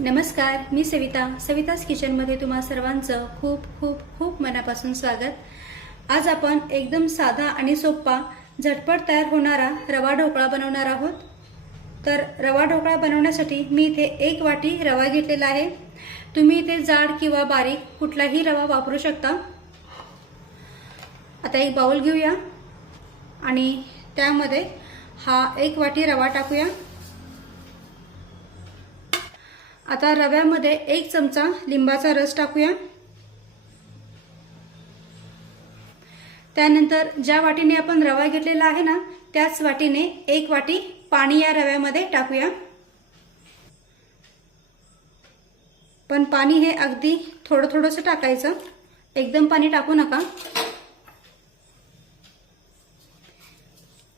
नमस्कार मी सविता. सविताज किचनमध्ये तुम्हा सर्वांचं खूप खूप खूप मनापासून स्वागत. आज आपण एकदम साधा आणि सोपा झटपट तयार होणारा रवा ढोकळा बनवणार आहोत. तर रवा ढोकळा बनवण्यासाठी मी इथे एक वाटी रवा घेतलेला आहे. तुम्ही इथे जाड किंवा बारीक कुठलाही रवा वापरू शकता. आता एक बाउल घेऊया. आणि त्यामध्ये हा एक वाटी रवा टाकूया. आता रव्यामध्ये एक चमचा लिंबाचा रस टाकूया. त्यानंतर ज्या वाटीने आपण रवा घेतलेला आहे ना त्याच वाटीने एक वाटी पाणी या रव्यामध्ये टाकूया. पण पाणी हे अगदी थोडं थोडंसं टाकायचं. एकदम पाणी टाकू नका.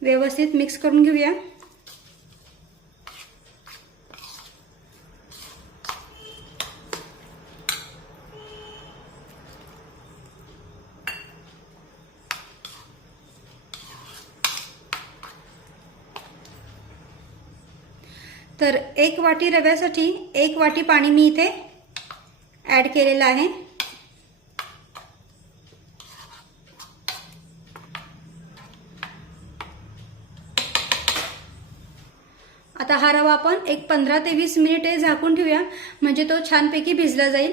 व्यवस्थित मिक्स करून घेऊया. तर एक वाटी रव्यासाठी एक वाटी पाणी मी इथे ॲड केलेलं आहे. आता हा रवा आपण एक पंधरा ते वीस मिनिटे झाकून ठेवूया म्हणजे तो छानपैकी भिजला जाईल.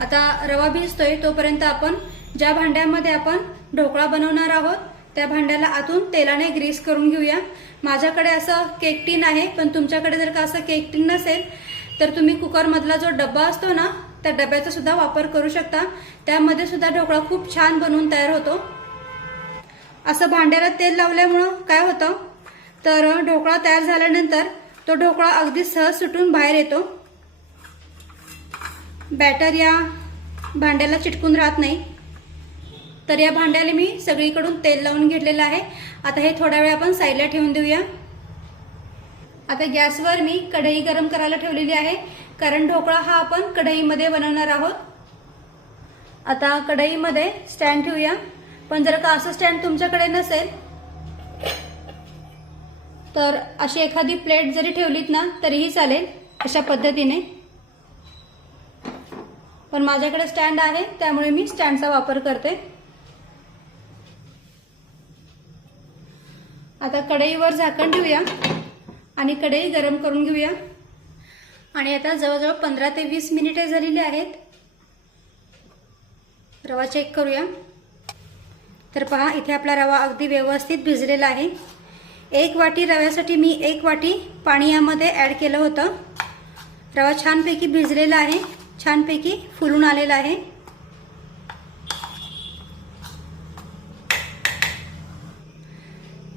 आता रवा भिजतोय तोपर्यंत आपण ज्या भांड्यामध्ये आपण ढोकळा बनवणार आहोत त्या भांड्याला आतून तेलाने ग्रीस करून घेऊया. माझ्याकडे असं केक टीन आहे पण तुमच्याकडे जर का असं केक टीन नसेल तर तुम्ही कुकरमधला जो डब्बा असतो ना त्या डब्याचा सुद्धा वापर करू शकता. त्यामध्ये सुद्धा ढोकळा खूप छान बनवून तयार होतो. असं भांड्याला तेल लावल्यामुळं काय होतं? तर ढोकळा तयार झाल्यानंतर तो ढोकळा अगदी सहज सुटून बाहेर येतो. बॅटर या भांड्याला चिटकून राहत नाही. तर या भांड्याला मी सगळीकडून तेल लावून घेतलेलं आहे. आता हे थोडा वेळ आपण साईडला ठेवून देऊया. आता गॅसवर मी कढई गरम करायला ठेवलेली आहे. कारण ढोकळा हा आपण कढईमध्ये बनवणार आहोत. आता कढईमध्ये स्टँड ठेवूया. पण जर का असं स्टँड तुमच्याकडे नसेल तर अशी एखादी प्लेट जरी ठेवलीत ना तरीही चालेल अशा पद्धतीने. पण माझ्याकडे स्टँड आहे त्यामुळे मी स्टँडचा वापर करते. आता कढईवर झाकण ठेवूया आणि कढई गरम करून घेऊया. आणि आता जवळजवळ पंधरा ते वीस मिनिटे झालेली आहेत. रवा चेक करूया. तर पहा इथे आपला रवा अगदी व्यवस्थित भिजलेला आहे. एक वाटी रव्यासाठी मी एक वाटी पाणी यामध्ये ॲड केलं होतं. रवा छानपैकी भिजलेला आहे. छानपैकी फुलून आलेला आहे.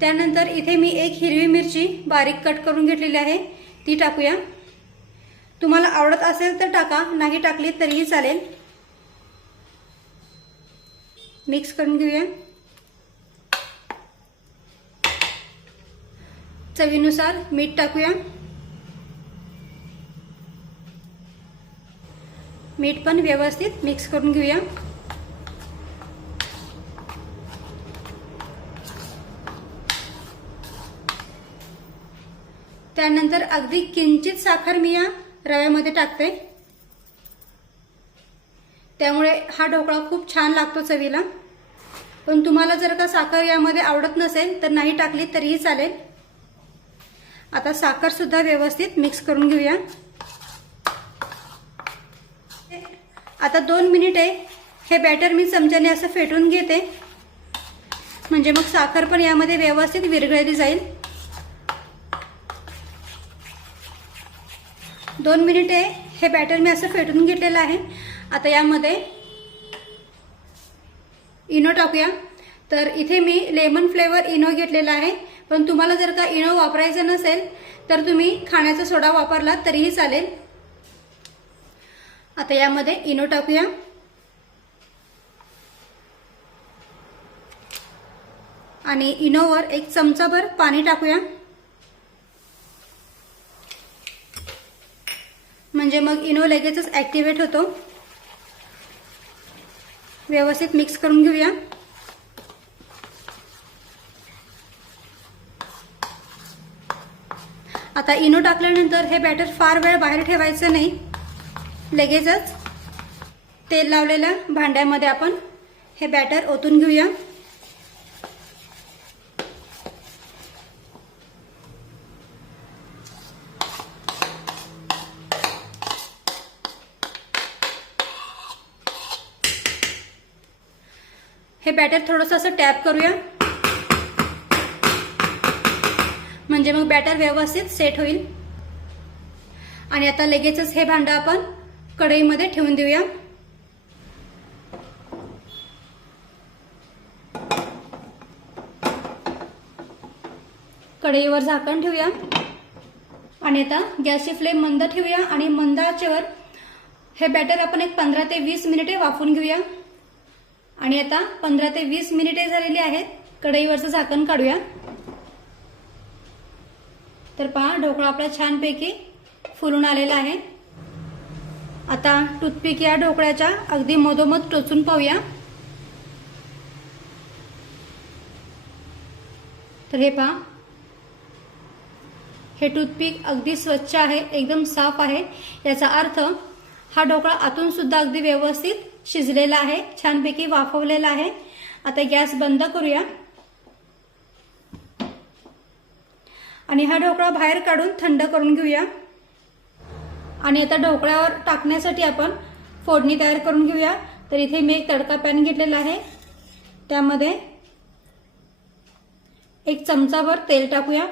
त्यानंतर इथे मी एक हिरवी मिरची बारीक कट करून घेतलेली आहे. ती टाकूया. तुम्हाला आवडत असेल तर टाका नाही टाकली तरीही चालेल. मिक्स करून घेऊया. चवीनुसार मीठ टाकूया. मीठ पण व्यवस्थित मिक्स करून घेऊया. त्यानंतर अगदी किंचित साखर मी या रव्यामध्ये टाकते. त्यामुळे हा ढोकळा खूप छान लागतो चवीला. पण तुम्हाला जर का साखर यामध्ये आवडत नसेल तर नाही टाकली तरीही चालेल. आता साखर सुद्धा व्यवस्थित मिक्स करून घेऊया. आता दोन मिनिटे हे बॅटर मी चमच्याने असं फेटून घेते. म्हणजे मग साखर पण यामध्ये व्यवस्थित विरघळली जाईल. दोन मिनिटे हे बॅटर मी असं फेटून घेतलेलं आहे. आता यामध्ये इनो टाकूया. तर इथे मी लेमन फ्लेवर इनो घेतलेला आहे. पण तुम्हाला जर का इनो वापरायचं नसेल तर तुम्ही खाण्याचा सोडा वापरला तरीही चालेल. आता यामध्ये इनो टाकूया. आणि इनोवर एक चमचाभर पाणी टाकूया. म्हणजे मग इनो लगेचच ॲक्टिवेट होतो. व्यवस्थित मिक्स करून घेऊया. आता इनो टाकल्यानंतर हे बॅटर फार वेळ बाहेर ठेवायचं नाही. लगेचच तेल लावलेल्या भांड्यामध्ये आपण हे बॅटर ओतून घेऊया. बॅटर थोडंसं असं टॅप करूया. म्हणजे मग बॅटर व्यवस्थित सेट होईल. आणि आता लगेचच हे भांडं आपण कढईमध्ये ठेवून देऊया. कढईवर झाकण ठेवूया. आणि आता गॅसची फ्लेम मंद ठेवूया आणि मंद आचेवर हे बॅटर आपण एक पंधरा ते वीस मिनिटे वाफून घेऊया. आणि आता पंधरा ते वीस मिनिटे झालेली आहेत. कढईवरचं झाकण काढूया. तर पहा ढोकळा आपला छानपैकी फुलून आलेला आहे. आता टूथपिक या ढोकळ्याच्या अगदी मधोमध टोचून पाहूया. तर हे पहा. हे टूथपिक अगदी स्वच्छ आहे एकदम साफ आहे. याचा अर्थ हा ढोकळा आतून सुद्धा अगदी व्यवस्थित शिजलेला आहे छानपैकी वाफवलेला आहे. आता गॅस बंद करूया. आणि हा ढोकळा बाहेर काढून थंड करून घेऊया. आणि आता ढोकळ्यावर टाकण्यासाठी आपण फोडणी तयार करून घेऊया. तर इथे मी एक तडका पॅन घेतलेला आहे. त्यामध्ये एक चमचाभर तेल टाकूया.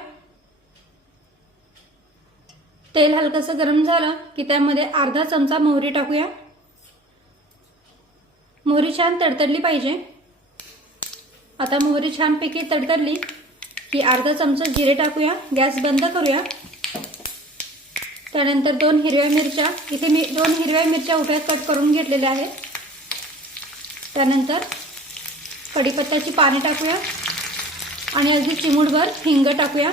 तेल हलकंसं गरम झालं की त्यामध्ये अर्धा चमचा मोहरी टाकूया. मोहरी छान तडतडली पाहिजे. आता मोहरी छानपैकी तडतडली की अर्धा चमचा जिरे टाकूया गॅस बंद करूया. त्यानंतर दोन हिरव्या मिरच्या इथे मी दोन हिरव्या मिरच्या उभ्या कट करून घेतलेल्या आहेत. त्यानंतर कढीपत्त्याची पाने टाकूया आणि अगदी चिमूटभर हिंग टाकूया.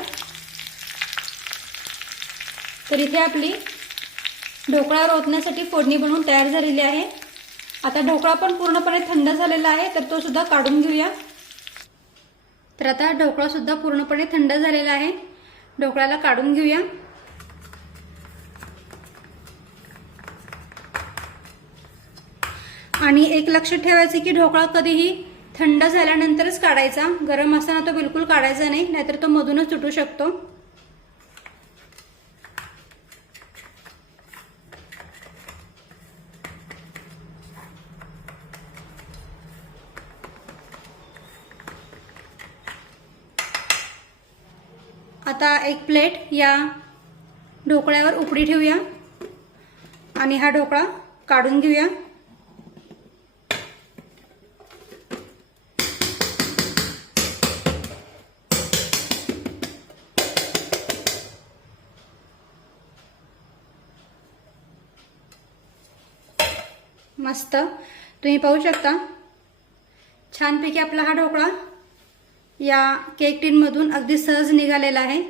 तर इथे आपली ढोकळा रोतण्यासाठी फोडणी बनवून तयार झालेली आहे. आता ढोकळा पण पूर्णपणे थंड झालेला आहे तर तो सुद्धा काढून घेऊया. तर आता ढोकळा सुद्धा पूर्णपणे थंड झालेला आहे. ढोकळ्याला काढून घेऊया. आणि एक लक्षात ठेवायचं की ढोकळा कधीही थंड झाल्यानंतरच काढायचा. गरम असताना तो बिलकुल काढायचा नाही नाहीतर तो मधूनच तुटू शकतो. आता एक प्लेट या ढोकळ्यावर उकडी ठेवूया. आणि हा ढोकळा काढून घेऊया. मस्त. तुम्ही पाहू शकता. छानपैकी आपला हा ढोकळा या केक टीनमधून अगदी सहज निघालेला आहे.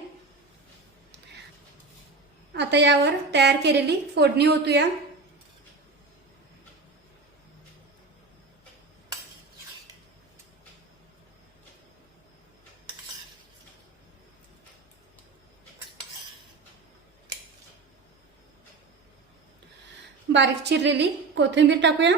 आता यावर तयार केलेली फोडणी ओतूया. बारीक चिरलेली कोथिंबीर टाकूया.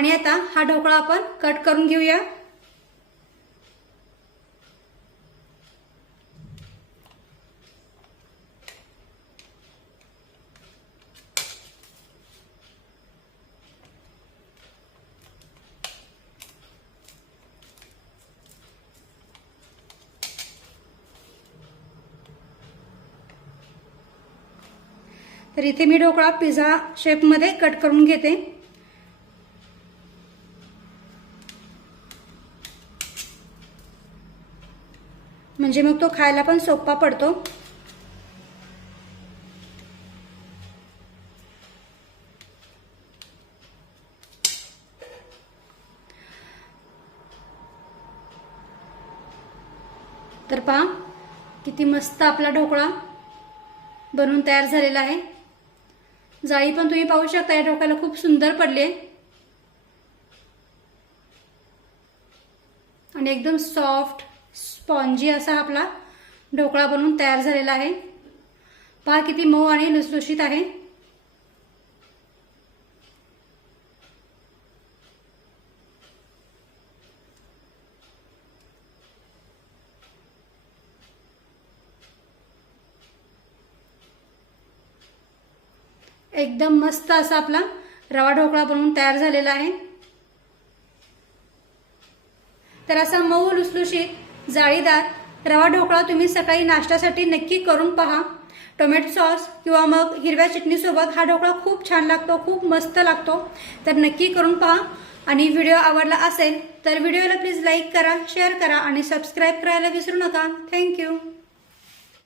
आणि आता हा ढोकळा आपण कट करून घेऊया. तर इथे मी ढोकळा पिझ्झा शेपमध्ये कट करून घेते. म्हणजे मग तो खायला पण सोपा पडतो. तर पहा किती मस्त आपला ढोकळा बनवून तयार झालेला आहे. जाळी पण तुम्ही पाहू शकता या ढोकळ्याला खूप सुंदर पडले. आणि एकदम सॉफ्ट स्पॉन्जी असा आपला ढोकळा बनवून तयार झालेला आहे. पहा किती मऊ आणि लुसलुशीत आहे. एकदम मस्त असा आपला रवा ढोकळा बनवून तयार झालेला आहे. तर असा मऊ लुसलुशीत जाळीदार रवा ढोकळा तुम्ही सकाळी नाश्त्यासाठी नक्की करून पहा. टोमॅटो सॉस किंवा मग हिरव्या चटणीसोबत हा ढोकळा खूप छान लागतो खूप मस्त लागतो. तर नक्की करून पहा. आणि व्हिडिओ आवडला असेल तर व्हिडिओला प्लीज लाईक करा शेअर करा आणि सबस्क्राईब करायला विसरू नका. थँक्यू